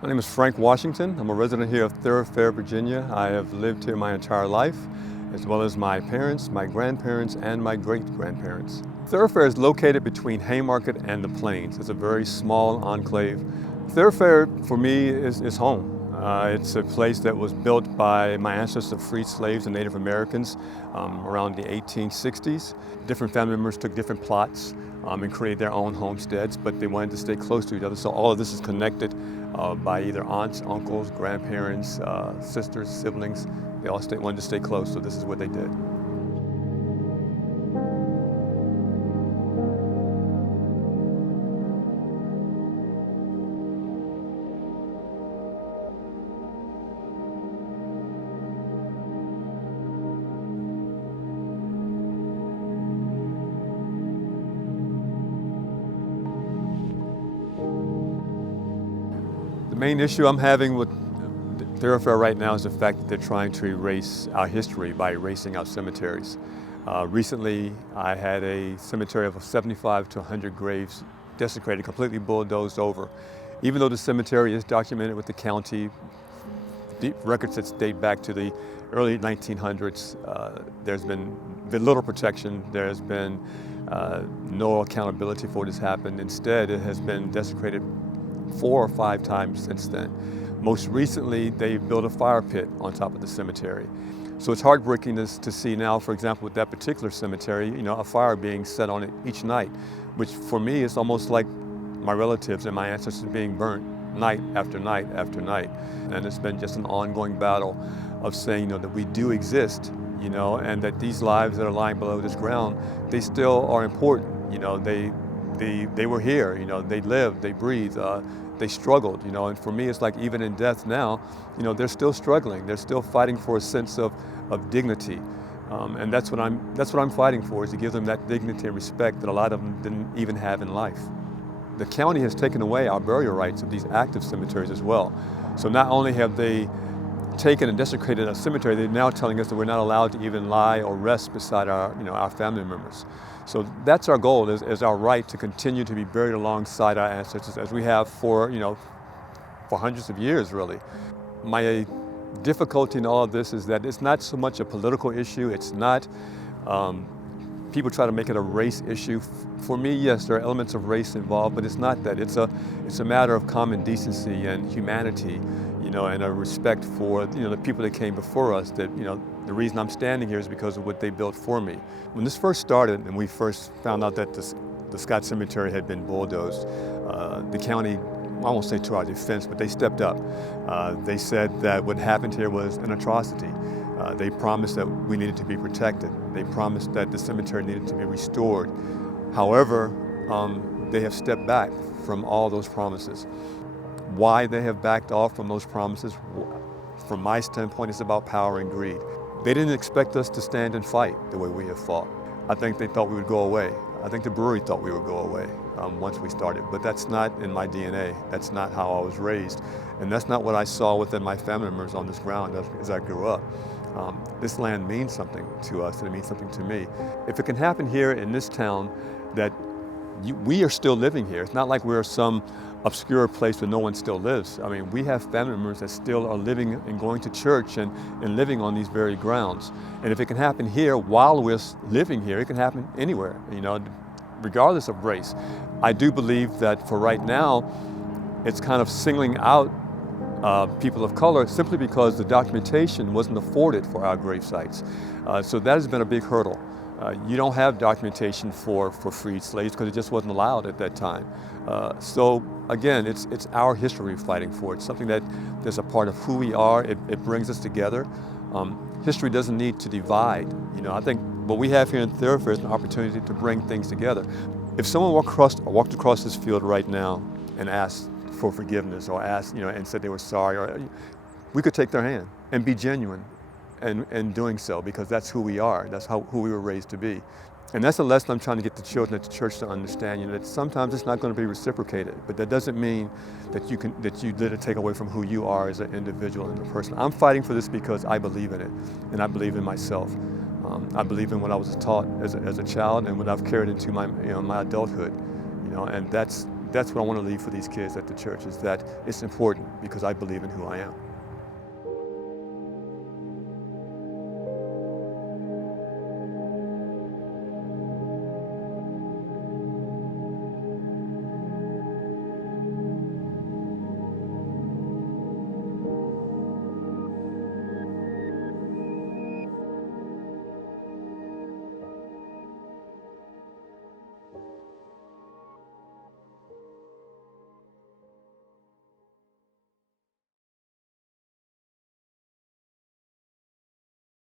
My name is Frank Washington. I'm a resident here of Thoroughfare, Virginia. I have lived here my entire life, as well as my parents, my grandparents, and my great-grandparents. Thoroughfare is located between Haymarket and the Plains. It's a very small enclave. Thoroughfare, for me, is home. It's a place that was built by my ancestors, freed slaves and Native Americans around the 1860s. Different family members took different plots and created their own homesteads, but they wanted to stay close to each other. So all of this is connected by either aunts, uncles, grandparents, sisters, siblings. They all wanted to stay close, so this is what they did. The main issue I'm having with Thoroughfare right now is the fact that they're trying to erase our history by erasing our cemeteries. Recently, I had a cemetery of 75 to 100 graves desecrated, completely bulldozed over. Even though the cemetery is documented with the county, deep records that date back to the early 1900s, there's been little protection. There's been no accountability for what has happened. Instead, it has been desecrated 4 or 5 times since then. Most recently, they built a fire pit on top of the cemetery. So it's heartbreaking to see now, for example, with that particular cemetery, a fire being set on it each night, which for me is almost like my relatives and my ancestors being burnt night after night after night. And it's been just an ongoing battle of saying, that we do exist, and that these lives that are lying below this ground, they still are important. They were here, they lived, they breathed, they struggled, and for me it's like even in death now, they're still struggling, they're still fighting for a sense of dignity. And that's what I'm fighting for, is to give them that dignity and respect that a lot of them didn't even have in life. The county has taken away our burial rights of these active cemeteries as well. So not only have they taken and desecrated a cemetery, they're now telling us that we're not allowed to even lie or rest beside our family members. So that's our goal, is our right to continue to be buried alongside our ancestors, as we have for hundreds of years, really. My difficulty in all of this is that it's not so much a political issue. It's not, people try to make it a race issue. For me, yes, there are elements of race involved, but it's not that. It's a matter of common decency and humanity, and a respect for the people that came before us. That the reason I'm standing here is because of what they built for me. When this first started, and we first found out that the Scott Cemetery had been bulldozed, the county, I won't say to our defense, but they stepped up. They said that what happened here was an atrocity. They promised that we needed to be protected. They promised that the cemetery needed to be restored. However, they have stepped back from all those promises. Why they have backed off from those promises, from my standpoint, it's about power and greed. They didn't expect us to stand and fight the way we have fought. I think they thought we would go away. I think the brewery thought we would go away once we started, but that's not in my DNA. That's not how I was raised, and that's not what I saw within my family members on this ground as I grew up. This land means something to us, and it means something to me. If it can happen here in this town, that we are still living here. It's not like we're some obscure place where no one still lives. I mean, we have family members that still are living and going to church and living on these very grounds. And if it can happen here while we're living here, it can happen anywhere, regardless of race. I do believe that for right now, it's kind of singling out people of color simply because the documentation wasn't afforded for our grave sites. So that has been a big hurdle. You don't have documentation for freed slaves because it just wasn't allowed at that time. So again, it's our history we're fighting for. It's something that's a part of who we are. It brings us together. History doesn't need to divide. I think what we have here in Thoroughfare is an opportunity to bring things together. If someone walked across this field right now and asked for forgiveness, or asked, and said they were sorry, we could take their hand and be genuine in doing so, because that's who we are. That's who we were raised to be. And that's a lesson I'm trying to get the children at the church to understand, that sometimes it's not going to be reciprocated, but that doesn't mean that you let it take away from who you are as an individual and a person. I'm fighting for this because I believe in it, and I believe in myself. I believe in what I was taught as a child and what I've carried into my adulthood, and that's that's what I want to leave for these kids at the church, is that it's important because I believe in who I am.